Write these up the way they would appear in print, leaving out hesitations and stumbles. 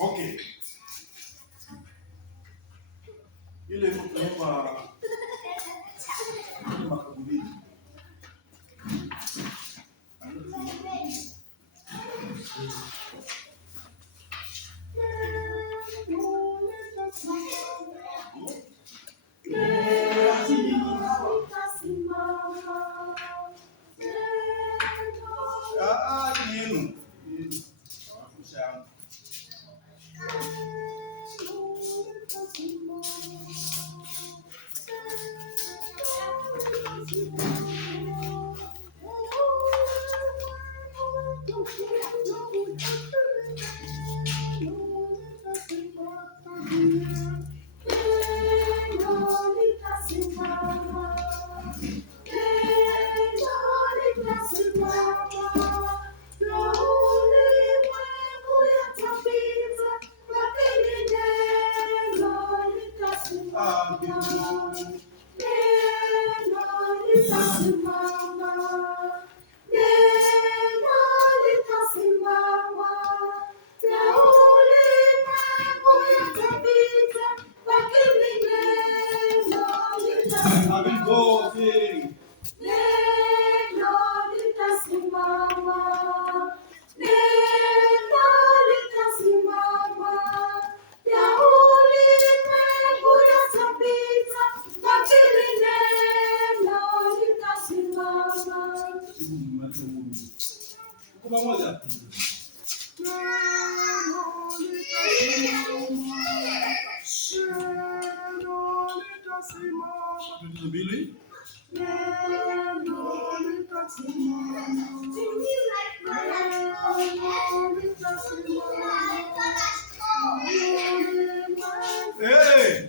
Okay. Ile kuomba makaburi. Hey!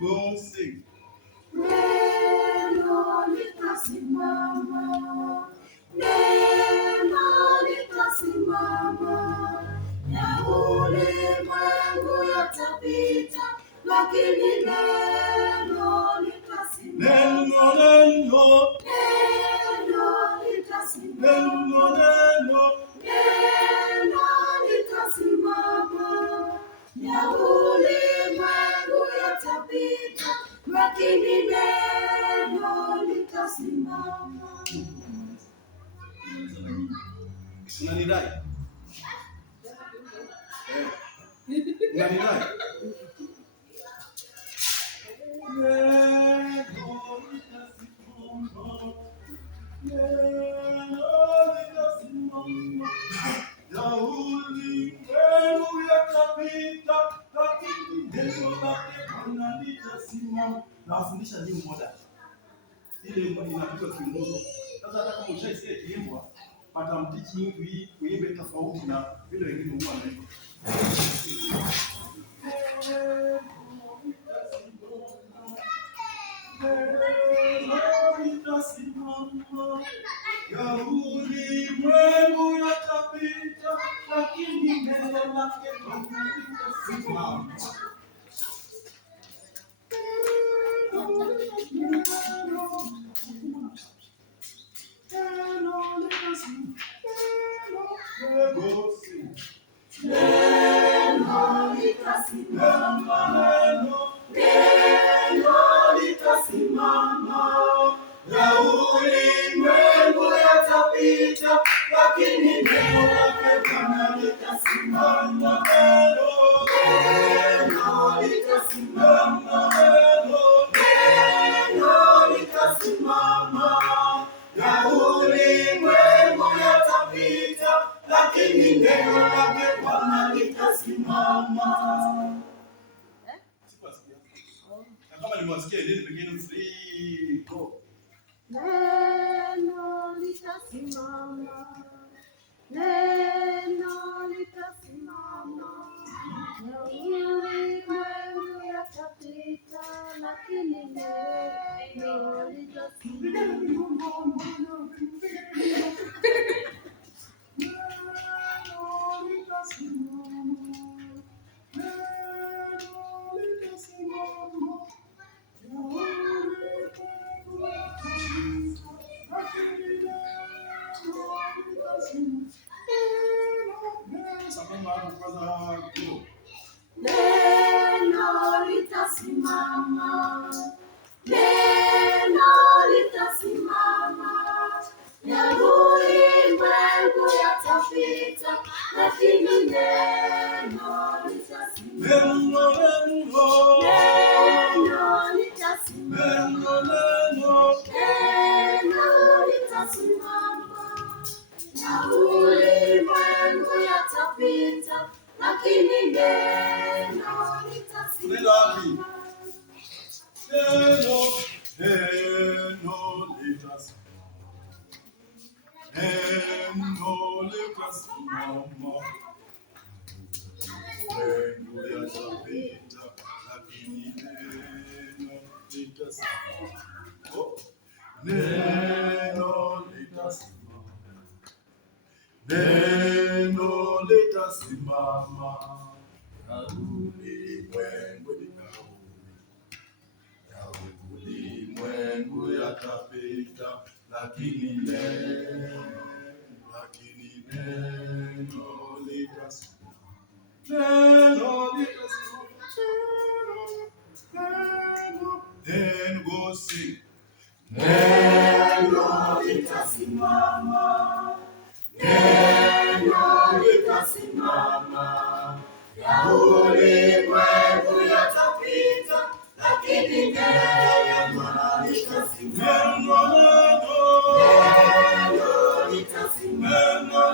Go sing. Neno litasimama, neno litasimama, ya ulimwengu yatapita. lakini neno litasimama. Neno litasimama. Neno litasimama. Ya ulimwengu yatapita, lakini neno litasimama. Unanidai? Unanidai? Ya ulimwengu yatapita, lakini neno lake Bwana litasimama. Nawafundisha nyinyi moja. Ile inapigwa kiungo. Sasa hata kama ushaisikia kiimbwa, pata mtichi nyingi kuimbe tofauti na vile wengine huwa wanaimba. Ya ulimwengu yatapita, lakini neno lake Bwana litasimama. Neno litasimama. Ya ulimwengu yatapita, lakini neno lake Bwana litasimama. Neno litasimama. Neno litasimama. Ya ulimwengu yatapita, lakini neno lake Bwana litasimama. Kama nimewasikia ile pengine free go. Neno litasimama. Neno litasimama. Ya ulimwengu yatapita, lakini neno litasimama. Neno litasimama. Neno litasimama. Ya ulimwengu yatapita, lakini neno litasimama. Neno litasimama. Neno litasimama. Ya ulimwengu yatapita, lakini neno litasimama. Neno litasimama. Neno litasimama. Ulimwengu yatapita, lakini neno litasimama. Neno litasimama. Neno litasimama. Na ulimwengu yatapita, lakini neno litasimama. Neno litasimama. Then go sing. Neno litasimama. Neno litasimama. Ya ulimwengu yatapita, lakini neno litasimama. Neno litasimama.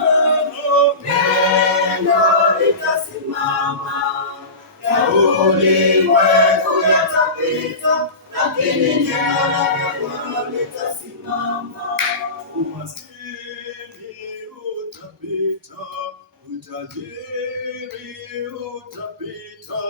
Neno litasimama. Ya ulimwengu yatapita, lakini neno litasimama. Umaskini utapita, utajiri utapita.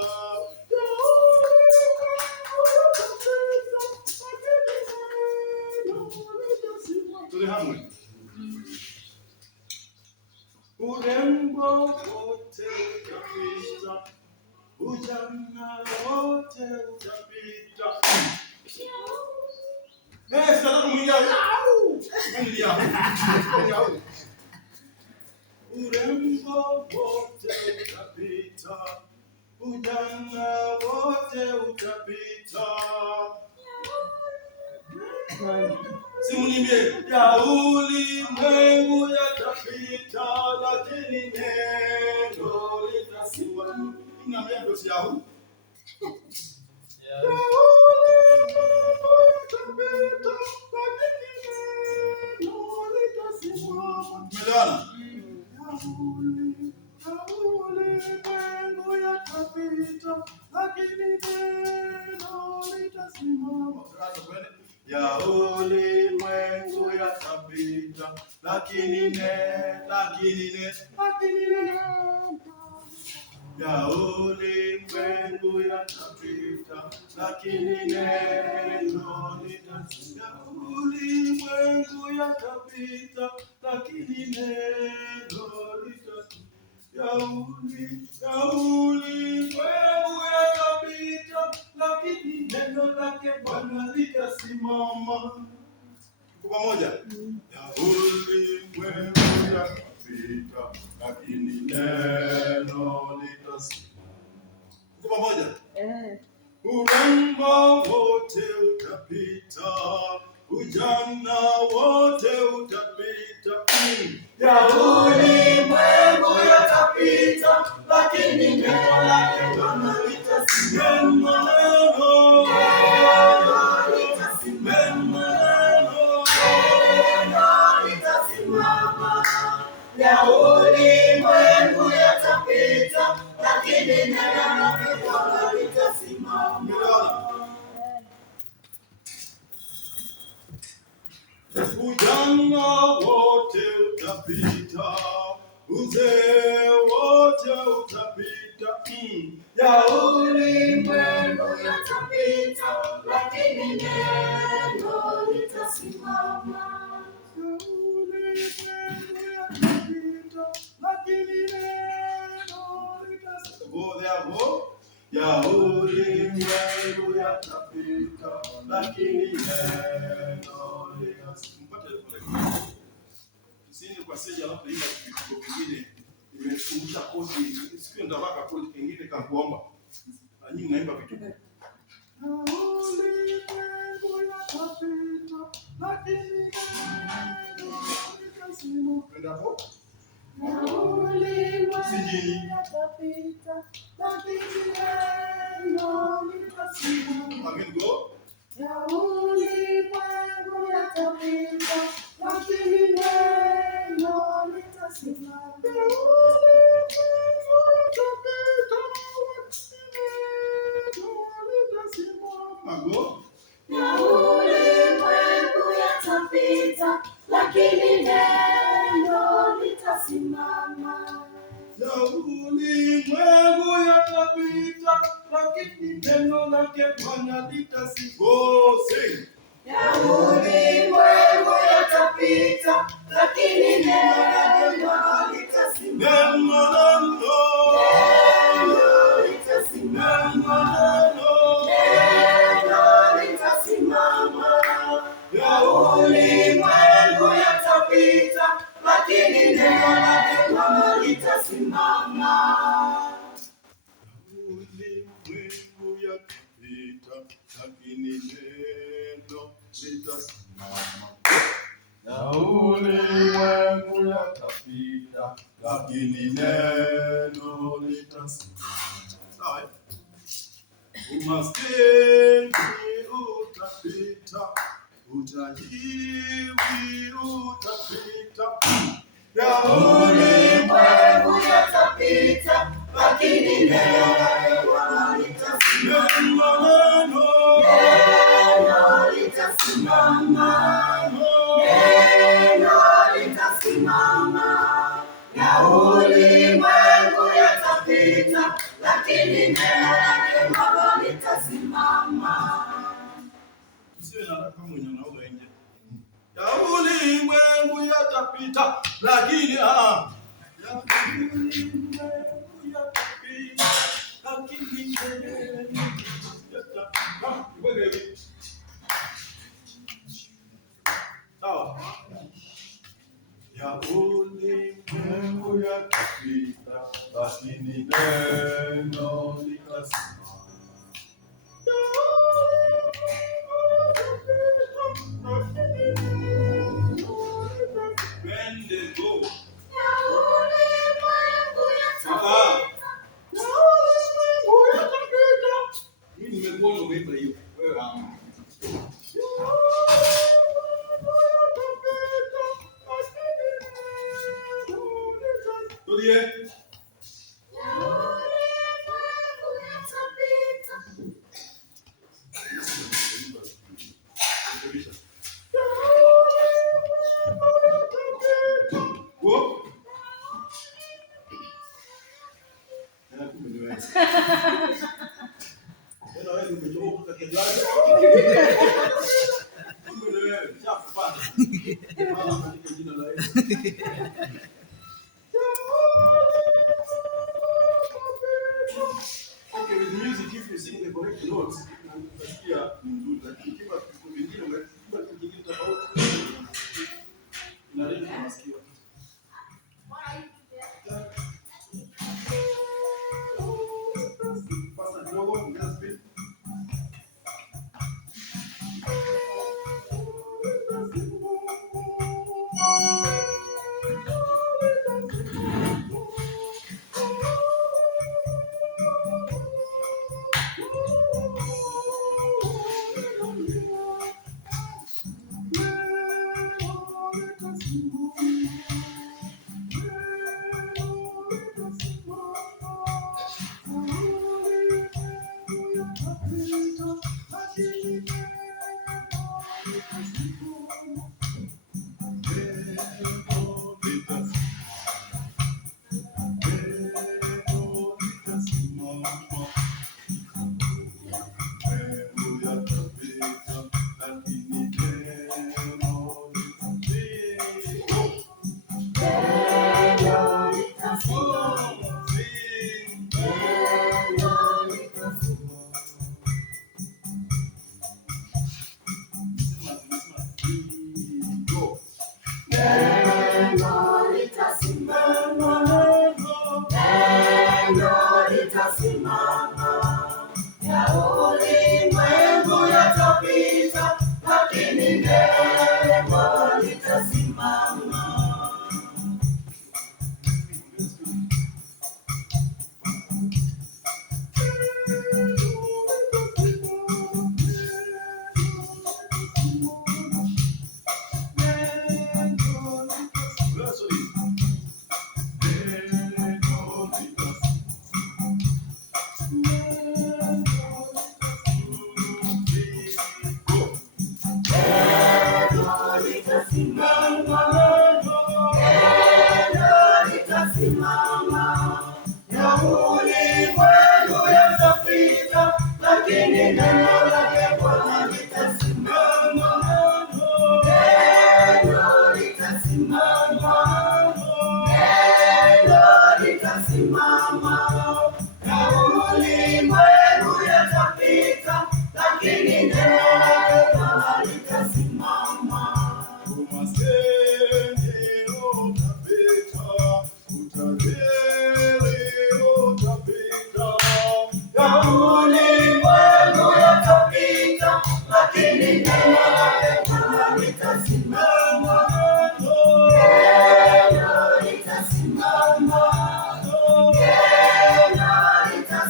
Urembo wote utapita, ujana wote wote utapita. Sasa kumwingia urembo wote utapita, ujana wote utapita. Simulimbie ya ulimwengu yatapita, lakini neno litasimama. Niambia ndio si yao. Ya ulimwengu yatapita, lakini neno ya ulimwengu yatapita, lakini neno litasimama. Ya ulimwengu yatapita, lakini neno litasimama. Ya ulimwengu yatapita, lakini neno lake Bwana litasimama. Kwa pamoja. Ya ulimwengu yatapita, lakini neno litasimama. Kwa pamoja. Urembo wote utapita, ujana wote utapita. Ya ulimwengu yatapita, lakini neno lake Bwana litasimama. Ya ulimwengu yatapita, lakini neno lake Bwana litasimama. Ujana wote utapita, uzee wote utapita. Ya ulimwengu yatapita, lakini neno litasimama. Ya ulimwengu yatapita, lakini neno litasimama. Sisi kwa sisi alafu ile kitu kingine imefundisha kodi, siku ndio baka kodi kingine kakuomba. Na nyinyi mnaimba vitu. Ya ulimwengu yatapita, lakini neno litasimama. Kwenda hapo? Ya ulimwengu yatapita, lakini neno litasimama. Again go. Ya ulimwengu yatapita, lakini neno litasimama. Ya ulimwengu yatapita, lakini neno litasimama. Go. Ya ulimwengu yatapita, lakini neno litasimama. Ya ulimwengu yatapita, lakini neno lake Bwana litasimama. Ya ulimwengu yatapita, lakini neno lake Bwana litasimama. Neno litasimama. Neno litasimama. Ya ulimwengu yatapita, lakini neno lake Bwana litasimama. Ulimwengu yatapita, lakini neno litasimama. Ya ulimwengu yatapita, lakini neno litasimama. Sawa? Umaskini utapita, utajiri utapita. Ya ulimwengu yatapita, lakini neno lake Bwana litasimama. Neno litasimama. Neno litasimama. Ya ulimwengu yatapita, lakini neno lake Bwana litasimama. Sio kama mwenye anaoga nje. Ya ulimwengu yatapita, lakini ya ulimwengu yatapita, lakini lakini neno litasimama. Twende go. Mimi nimekuona umeimba hiyo. Wewe Tulie. Okay, with music, if you sing the correct notes, utasikia mzuri, lakini kiwa kitu vingine unasikia kitu kingine tofauti. Inaleta masikio. Pasa kidogo, ongeza speed.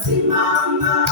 Simama.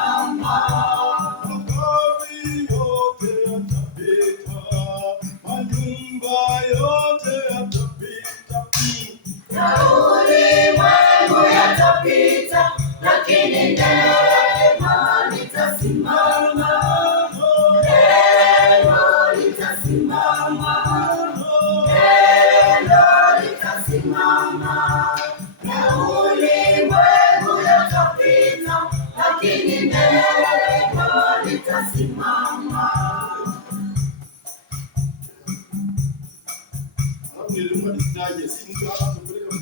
nitasimama. Magari yote yatapita, manyumba yote yatapita, Na ulimwengu yatapita, lakini neno lema litasimama. Neno litasimama. Neno litasimama. Na ulimwengu yatapita, lakini neno lema litasimama. alafu niliomba nisitaje, si mtu hapa kupeleka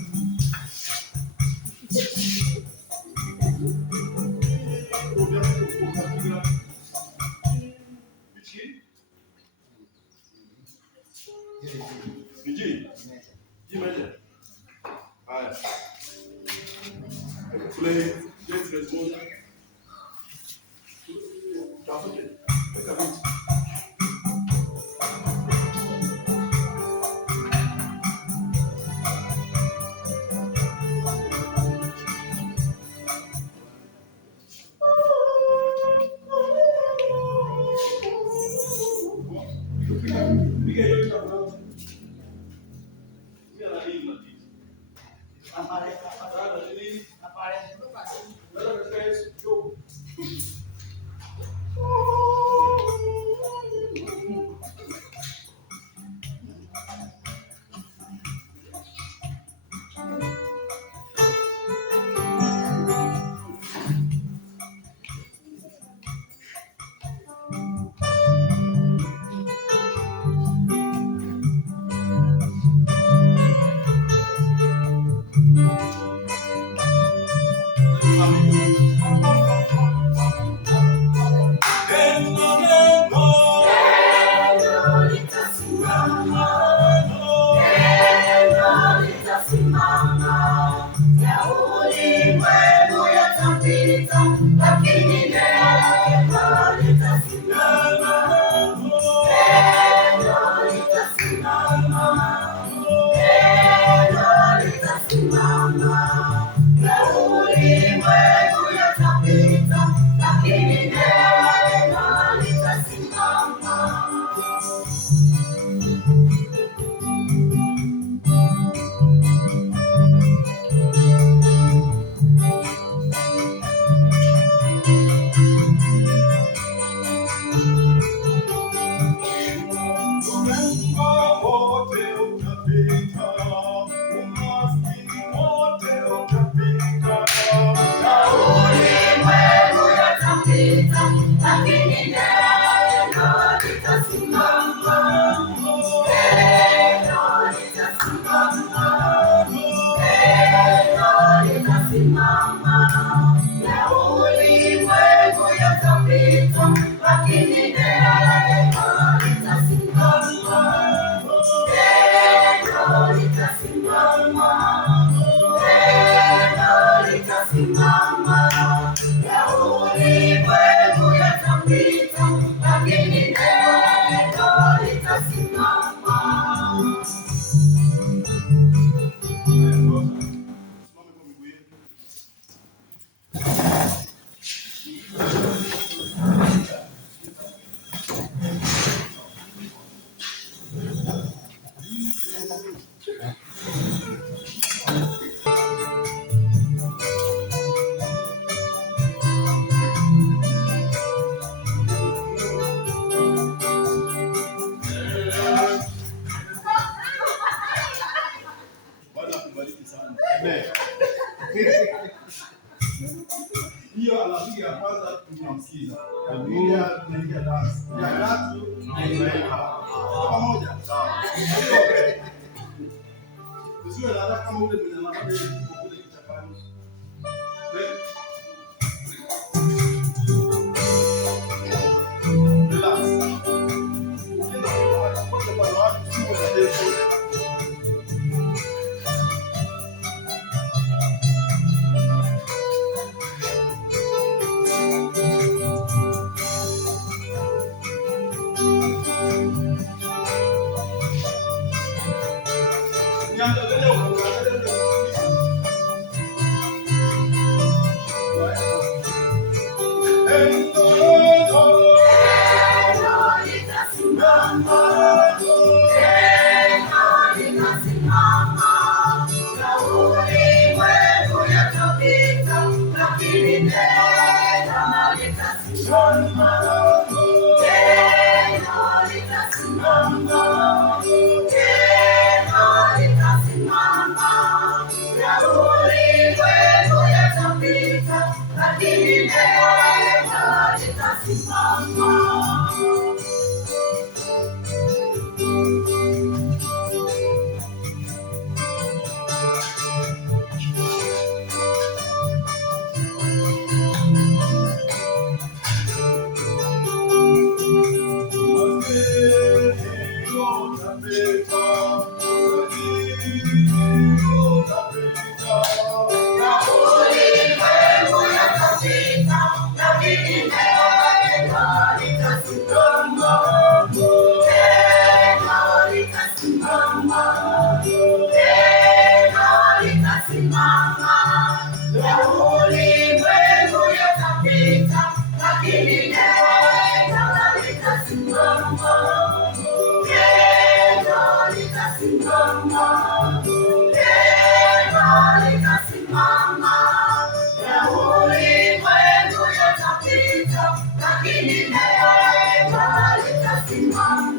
Hiyo alafu ya kwanza tunamsikiza. Kabila tunaingia dance. Ya tatu tunaimba. Pamoja. Sawa. Usiwe na haraka kama ule mwenye anafanya kule kichapani. Relax. Ukienda kwa watu sio ndio. Yang Lakini neno litasimama.